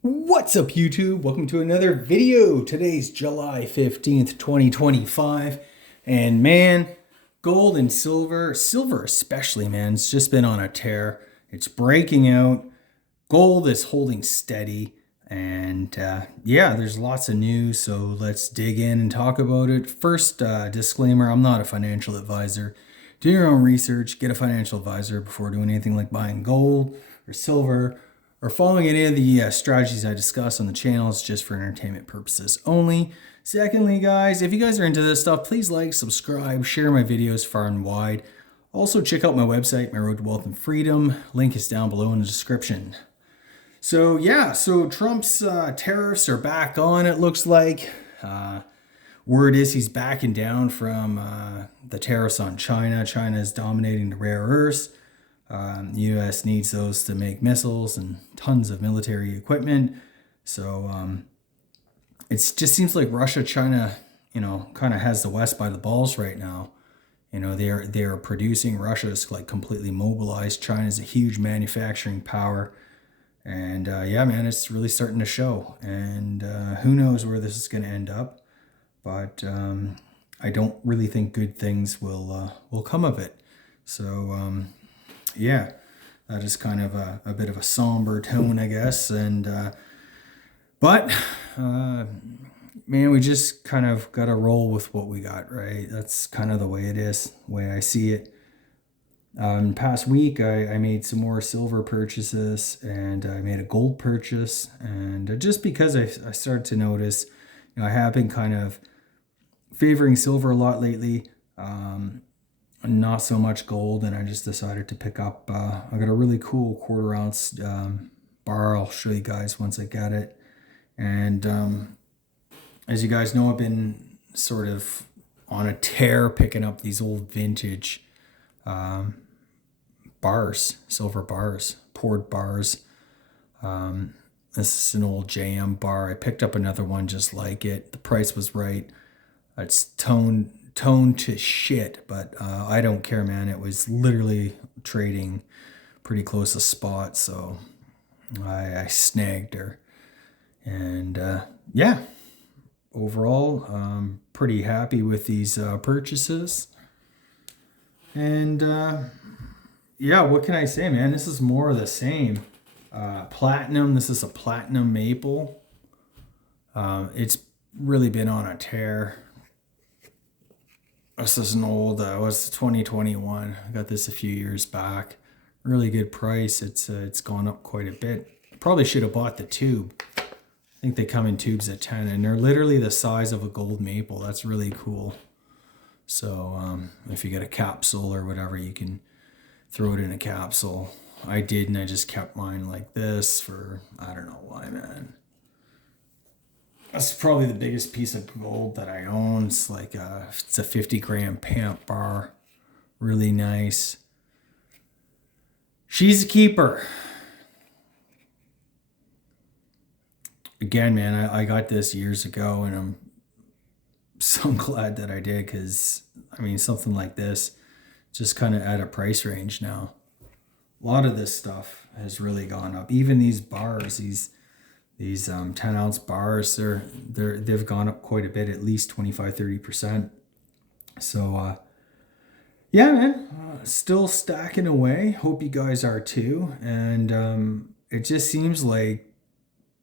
What's up, YouTube? Welcome to another video. Today's July 15th, 2025. And man, gold and silver especially, man, it's just been on a tear. It's breaking out. Gold is holding steady. And yeah, there's lots of news. So let's dig in and talk about it. First, disclaimer, I'm not a financial advisor. Do your own research, get a financial advisor before doing anything like buying gold or silver or following any of the strategies I discuss on the channel. Is just for entertainment purposes only. Secondly, guys, if you guys are into this stuff, please like, subscribe, share my videos far and wide. Also, check out my website, My Road to Wealth and Freedom. Link is down below in the description. So yeah, so Trump's tariffs are back on, it looks like. Word is he's backing down from the tariffs on China. China is dominating the rare earths. The U.S. needs those to make missiles and tons of military equipment. So it just seems like Russia, China, kind of has the West by the balls right now. They're producing. Russia's like completely mobilized. China's a huge manufacturing power. And yeah, man, it's really starting to show. And who knows where this is going to end up. But I don't really think good things will come of it. So yeah, that is kind of a bit of a somber tone, I guess. And but man, we just kind of got to roll with what we got, right? That's kind of the way it is, the way I see it. Past week, I made some more silver purchases, and I made a gold purchase. And just because I started to notice, I have been kind of favoring silver a lot lately. Not so much gold, and I just decided to pick up. I got a really cool quarter ounce bar. I'll show you guys once I get it. And as you guys know, I've been sort of on a tear picking up these old vintage bars, silver bars, poured bars. This is an old JM bar. I picked up another one just like it. The price was right. It's toned to shit, but I don't care, man. It was literally trading pretty close to spot, so I snagged her. And yeah, overall, pretty happy with these purchases. And yeah, what can I say, man? This is more of the same. Platinum. This is a platinum maple. It's really been on a tear. This is an old, was 2021. I got this a few years back. Really good price. It's gone up quite a bit. Probably should have bought the tube. I think they come in tubes at 10, and they're literally the size of a gold maple. That's really cool. So if you get a capsule or whatever, you can throw it in a capsule. I did, and I just kept mine like this for, I don't know why, man. That's probably the biggest piece of gold that I own. It's like it's a 50-gram pamp bar. Really nice. She's a keeper. Again, man, I got this years ago, and I'm so glad that I did, because, I mean, something like this just kind of at a price range now. A lot of this stuff has really gone up. Even these bars, these 10-ounce bars, they've gone up quite a bit, at least 25-30%. So yeah, man, still stacking away. Hope you guys are too. And it just seems like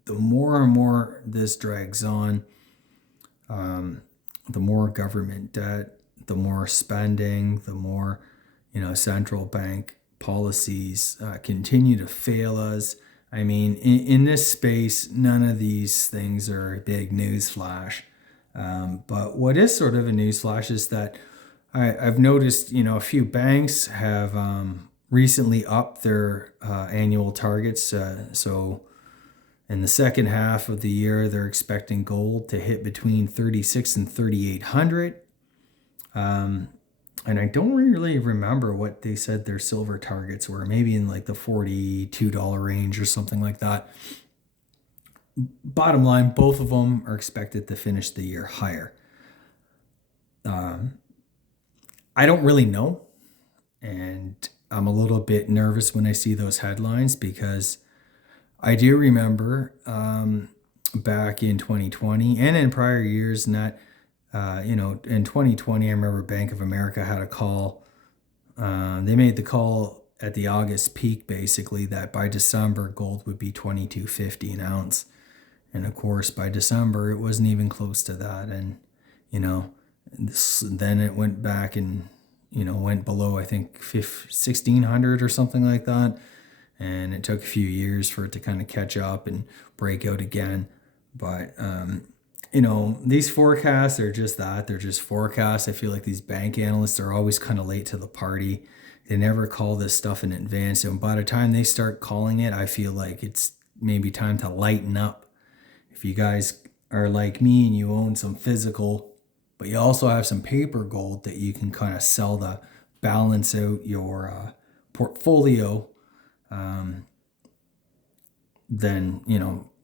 the more and more this drags on, the more government debt, the more spending, the more central bank policies continue to fail us. I mean, in this space, none of these things are a big news flash. But what is sort of a news flash is that I've noticed, a few banks have recently upped their annual targets. So in the second half of the year, they're expecting gold to hit between 36 and 3,800. And I don't really remember what they said their silver targets were. Maybe in like the $42 range or something like that. Bottom line, both of them are expected to finish the year higher. I don't really know. And I'm a little bit nervous when I see those headlines, because I do remember back in 2020 and in prior years, not in 2020, I remember Bank of America had a call. They made the call at the August peak, basically, that by December gold would be 22.50 an ounce, and of course by December it wasn't even close to that, and you know, then it went back and went below, I think 1600 or something like that, and it took a few years for it to kind of catch up and break out again. But these forecasts are just that. They're just forecasts. I feel like these bank analysts are always kind of late to the party. They never call this stuff in advance. And by the time they start calling it, I feel like it's maybe time to lighten up. If you guys are like me and you own some physical, but you also have some paper gold that you can kind of sell to balance out your portfolio, then,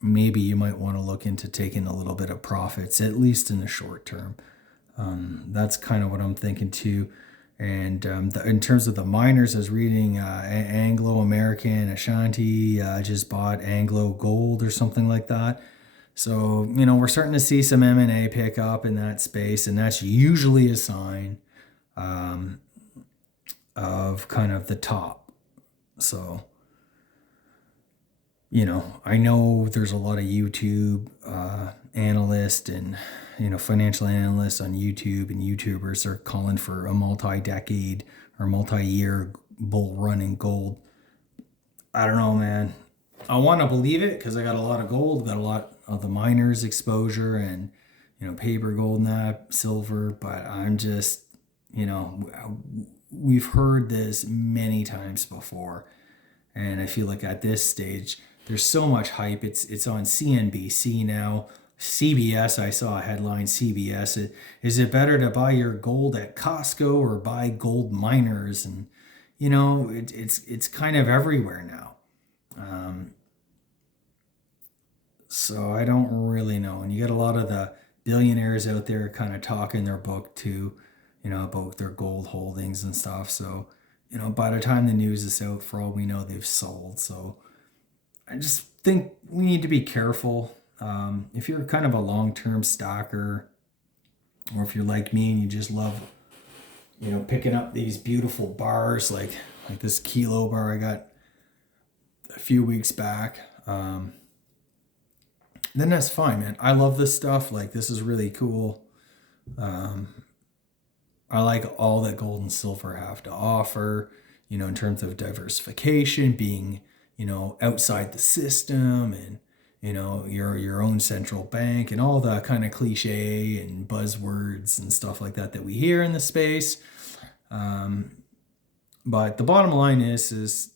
maybe you might want to look into taking a little bit of profits, at least in the short term. That's kind of what I'm thinking too. And in terms of the miners, I was reading Anglo American Ashanti just bought Anglo Gold or something like that. So, we're starting to see some M&A pick up in that space, and that's usually a sign of kind of the top. So, I know there's a lot of YouTube analysts and, financial analysts on YouTube, and YouTubers are calling for a multi-decade or multi-year bull run in gold. I don't know, man. I want to believe it because I got a lot of gold, got a lot of the miners exposure, and, paper gold and that, silver, but I'm just, we've heard this many times before. And I feel like at this stage, there's so much hype. It's on CNBC now. CBS, I saw a headline, CBS. Is it better to buy your gold at Costco or buy gold miners? And, it's kind of everywhere now. So I don't really know. And you got a lot of the billionaires out there kind of talking their book too, about their gold holdings and stuff. So, by the time the news is out, for all we know, they've sold. So I just think we need to be careful. If you're kind of a long-term stocker, or if you're like me and you just love, picking up these beautiful bars, like this kilo bar I got a few weeks back, then that's fine, man. I love this stuff. Like, this is really cool. I like all that gold and silver have to offer, in terms of diversification, being, outside the system, and, your own central bank, and all the kind of cliche and buzzwords and stuff like that we hear in the space. But the bottom line is,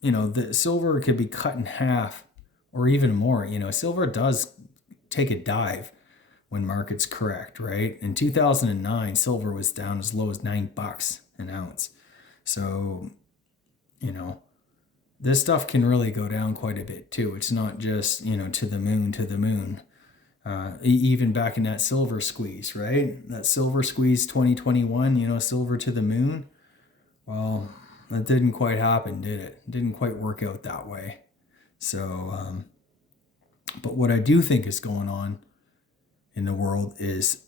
the silver could be cut in half or even more. Silver does take a dive when markets correct, right? In 2009, silver was down as low as $9 an ounce. So, this stuff can really go down quite a bit too. It's not just, to the moon. Even back in that silver squeeze, right? That silver squeeze 2021, silver to the moon. Well, that didn't quite happen, did it? It didn't quite work out that way. So, but what I do think is going on in the world is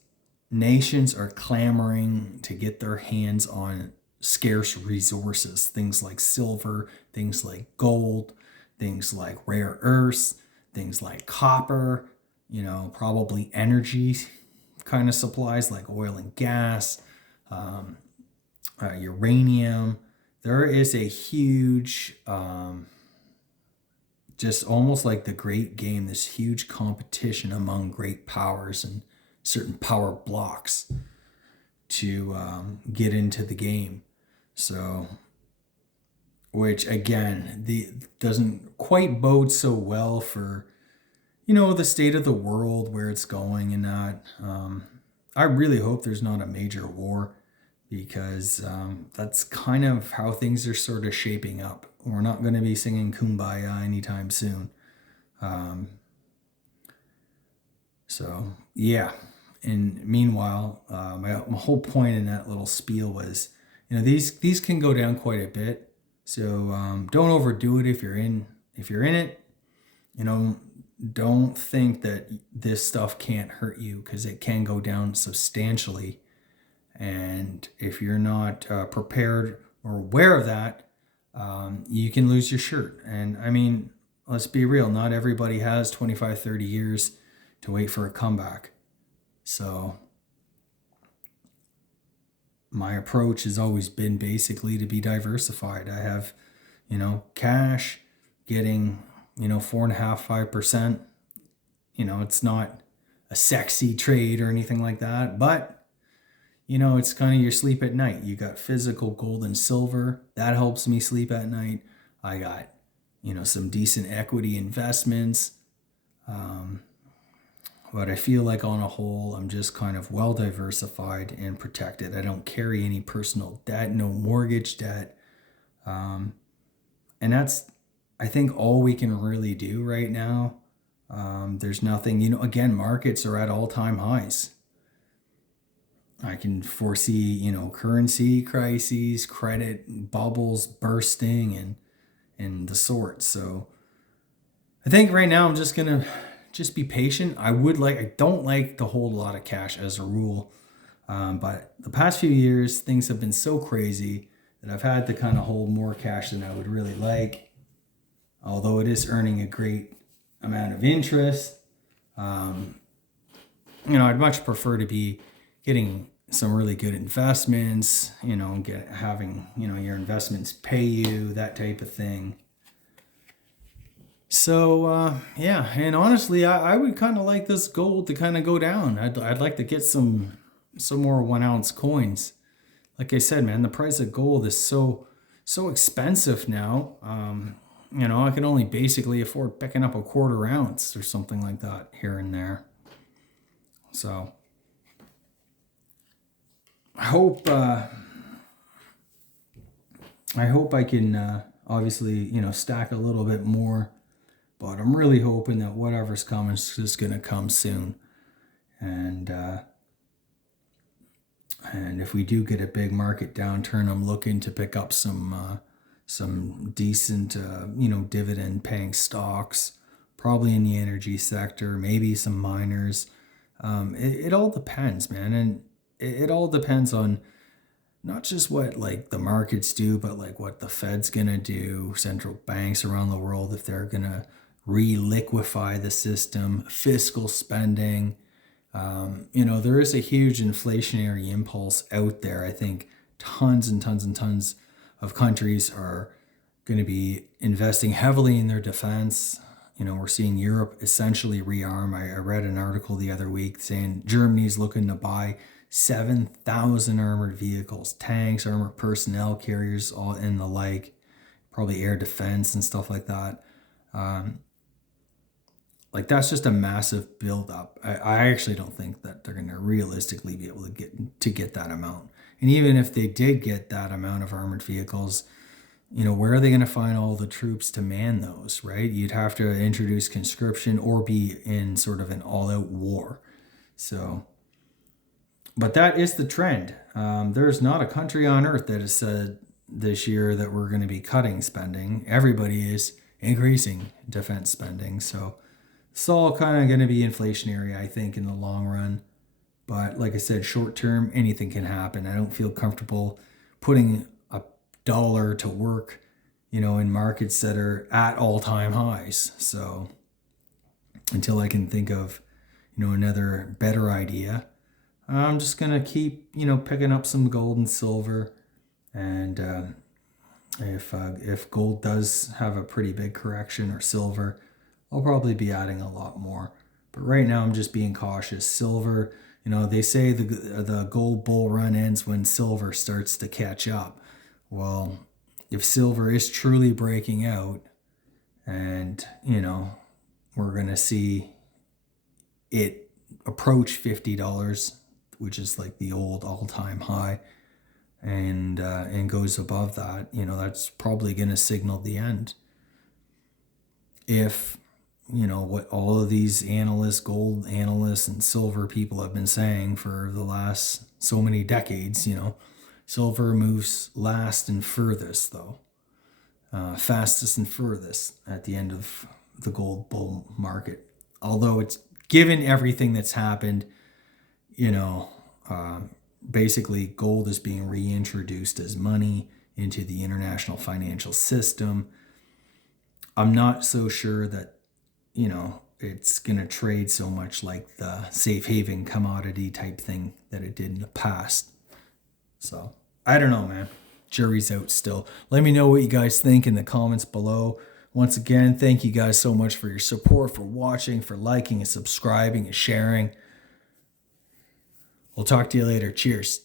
nations are clamoring to get their hands on scarce resources, things like silver, things like gold, things like rare earths, things like copper, probably energy kind of supplies like oil and gas, uranium. There is a huge, just almost like the great game, this huge competition among great powers and certain power blocks to get into the game. So, which again, doesn't quite bode so well for, the state of the world, where it's going and that. I really hope there's not a major war, because that's kind of how things are sort of shaping up. We're not going to be singing Kumbaya anytime soon. So, yeah. And meanwhile, my whole point in that little spiel was, these can go down quite a bit. So don't overdo it if you're in it. You know, don't think that this stuff can't hurt you, because it can go down substantially. And if you're not prepared or aware of that, you can lose your shirt. And I mean, let's be real, not everybody has 25, 30 years to wait for a comeback. So my approach has always been basically to be diversified. I have, cash getting, 4.5%, 5%. It's not a sexy trade or anything like that, but it's kind of your sleep at night. You got physical gold and silver. That helps me sleep at night. I got, some decent equity investments. But I feel like on a whole, I'm just kind of well diversified and protected. I don't carry any personal debt, no mortgage debt. And that's, I think, all we can really do right now. There's nothing, again, markets are at all time highs. I can foresee, currency crises, credit bubbles bursting, and the sort. So I think right now I'm just gonna just be patient. I don't like to hold a lot of cash as a rule, but the past few years things have been so crazy that I've had to kind of hold more cash than I would really like. Although it is earning a great amount of interest, I'd much prefer to be getting some really good investments, having, your investments pay you, that type of thing. So, yeah, and honestly, I would kind of like this gold to kind of go down. I'd like to get some more 1 ounce coins. Like I said, man, the price of gold is so expensive now. I can only basically afford picking up a 1/4 ounce or something like that here and there. So I hope I can obviously stack a little bit more, but I'm really hoping that whatever's coming is just gonna come soon. And if we do get a big market downturn, I'm looking to pick up some decent dividend paying stocks, probably in the energy sector, maybe some miners. It all depends, man, and it all depends on not just what like the markets do, but like what the Fed's gonna do, central banks around the world, if they're gonna re-liquefy the system, fiscal spending. There is a huge inflationary impulse out there. I think tons and tons and tons of countries are going to be investing heavily in their defense. We're seeing Europe essentially rearm. I read an article the other week saying Germany's looking to buy 7,000 armored vehicles, tanks, armored personnel carriers, all and the like, probably air defense and stuff like that. Like that's just a massive buildup. I actually don't think that they're going to realistically be able to get that amount. And even if they did get that amount of armored vehicles, where are they going to find all the troops to man those, right? You'd have to introduce conscription or be in sort of an all-out war. So, but that is the trend. There's not a country on earth that has said this year that we're going to be cutting spending. Everybody is increasing defense spending. So it's all kind of going to be inflationary, I think, in the long run. But like I said, short term, anything can happen. I don't feel comfortable putting a dollar to work, in markets that are at all-time highs. So until I can think of, another better idea, I'm just going to keep, picking up some gold and silver. And if gold does have a pretty big correction, or silver, I'll probably be adding a lot more. But right now I'm just being cautious. Silver, they say the gold bull run ends when silver starts to catch up. Well, if silver is truly breaking out and, we're going to see it approach $50, which is like the old all-time high, and goes above that, that's probably going to signal the end. If what all of these analysts, gold analysts and silver people have been saying for the last so many decades, silver moves last and furthest though, fastest and furthest at the end of the gold bull market. Although it's given everything that's happened, you know, basically gold is being reintroduced as money into the international financial system. I'm not so sure that, it's going to trade so much like the safe haven commodity type thing that it did in the past. So I don't know, man. Jury's out still. Let me know what you guys think in the comments below. Once again, thank you guys so much for your support, for watching, for liking and subscribing and sharing. We'll talk to you later. Cheers.